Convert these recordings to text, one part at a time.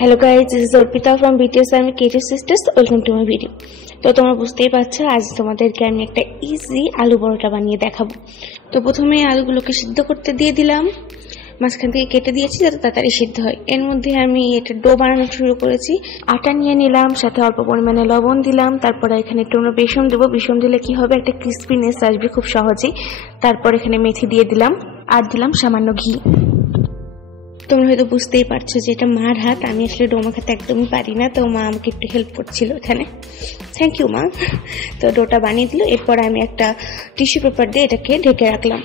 Hello guys, this is Orpita from BTS Army Creative Sisters. Welcome to my video. তো তোমরা বুঝতেই পারছো আজ তোমাদেরকে আমি একটা ইজি আলু পরোটা বানিয়ে দেখাবো। তো প্রথমে আলুগুলোকে সিদ্ধ করতে দিয়ে দিলাম, মাঝখান থেকে কেটে দিয়েছি যাতে তাড়াতাড়ি সিদ্ধ হয়। এর মধ্যে আমি এটা ডো বানানো শুরু করেছি। আটা নিয়ে নিলাম, সাথে অল্প পরিমাণে লবণ দিলাম, তারপরে এখানে একটু বেসন দেবো। বেসন দিলে কি হবে, একটা ক্রিস্পিনেস আসবে খুব সহজেই। তারপর এখানে মেথি দিয়ে দিলাম আর দিলাম সামান্য ঘি। তোমরা হয়তো বুঝতেই পারছো যে এটা মার হাত, আমি আসলে ডো মাখাতে একদমই পারি না, তো মা আমাকে একটু হেল্প করছিল এখানে। থ্যাংক ইউ মা। তো ডোটা বানিয়ে দিল। এরপর আমি একটা টিস্যু পেপার দিয়ে এটাকে ঢেকে রাখলাম,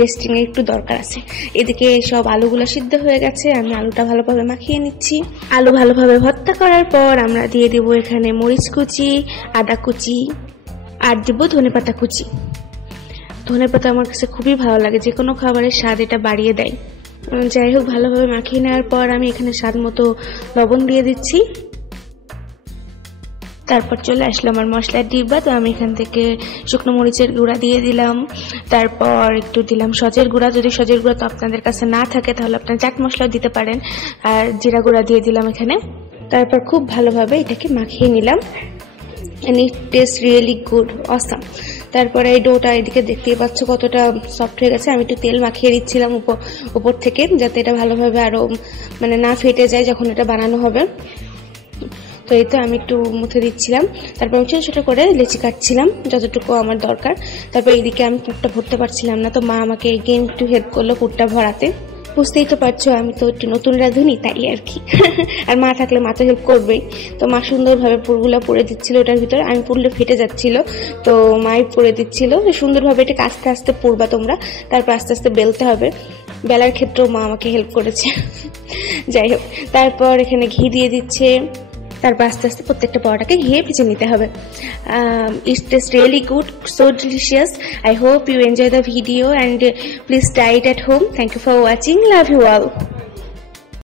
রেস্টিং এর একটু দরকার আছে। এদিকে সব আলুগুলো সিদ্ধ হয়ে গেছে, আমি আলুটা ভালোভাবে মাখিয়ে নিচ্ছি। আলু ভালোভাবে ভর্তা করার পর আমরা দিয়ে দেবো এখানে মরিচ কুচি, আদা কুচি আর দেবো ধনেপাতা কুচি। ধনেপাতা আমার কাছে খুবই ভালো লাগে, যে কোনো খাবারের স্বাদ এটা বাড়িয়ে দেয়। যাই হোক, ভালোভাবে মাখিয়ে নেওয়ার পর আমি এখানে স্বাদ মতো লবণ দিয়ে দিচ্ছি। তারপর চলে আসলো আমার মশলার ডিব্বা। তো আমি এখান থেকে শুকনো মরিচের গুঁড়া দিয়ে দিলাম, তারপর একটু দিলাম সজের গুঁড়া। যদি সজের গুঁড়া তো আপনাদের কাছে না থাকে তাহলে আপনার চাট মশলাও দিতে পারেন, আর জিরা গুঁড়া দিয়ে দিলাম এখানে। তারপর খুব ভালোভাবে এটাকে মাখিয়ে নিলাম। and it tastes really good, awesome. তারপরে এই ডোটা এদিকে দেখতেই পাচ্ছ কতটা সফট হয়ে গেছে। আমি একটু তেল মাখিয়ে দিচ্ছিলাম উপর থেকে, যাতে এটা ভালোভাবে আরো না ফেটে যায় যখন এটা বানানো হবে। তো এই তো আমি একটু মুথে দিচ্ছিলাম। তারপর আমি ছোট ছোট করে লেচি কাটছিলাম যতটুকু আমার দরকার। তারপর এইদিকে আমি পুরটা ভরতে পারছিলাম না, তো মা আমাকে এগেইন একটু হেল্প করলো পুরটা ভরাতে। বুঝতেই তো পারছো আমি তো একটু নতুন রাঁধুনি, তাই আর কি। আর মা থাকলে মা তো হেল্প করবেই। তো মা সুন্দরভাবে পুরগুলো পুড়ে দিচ্ছিল ওটার ভিতরে। আমি পুরলে ফেটে যাচ্ছিল, তো মাই পুড়ে দিচ্ছিল। সুন্দরভাবে এটাকে আস্তে আস্তে পুরবা তোমরা, তারপর আস্তে আস্তে বেলতে হবে। বেলার ক্ষেত্রেও মা আমাকে হেল্প করেছে। যাই হোক, তারপর এখানে ঘি দিয়ে দিচ্ছে। তারপর আস্তে আস্তে প্রত্যেকটা পরোটাকে ঘিয়ে ভেজে নিতে হবে। It tastes really good, so delicious. I hope you enjoy the video and please try it at home. Thank you for watching. Love you all.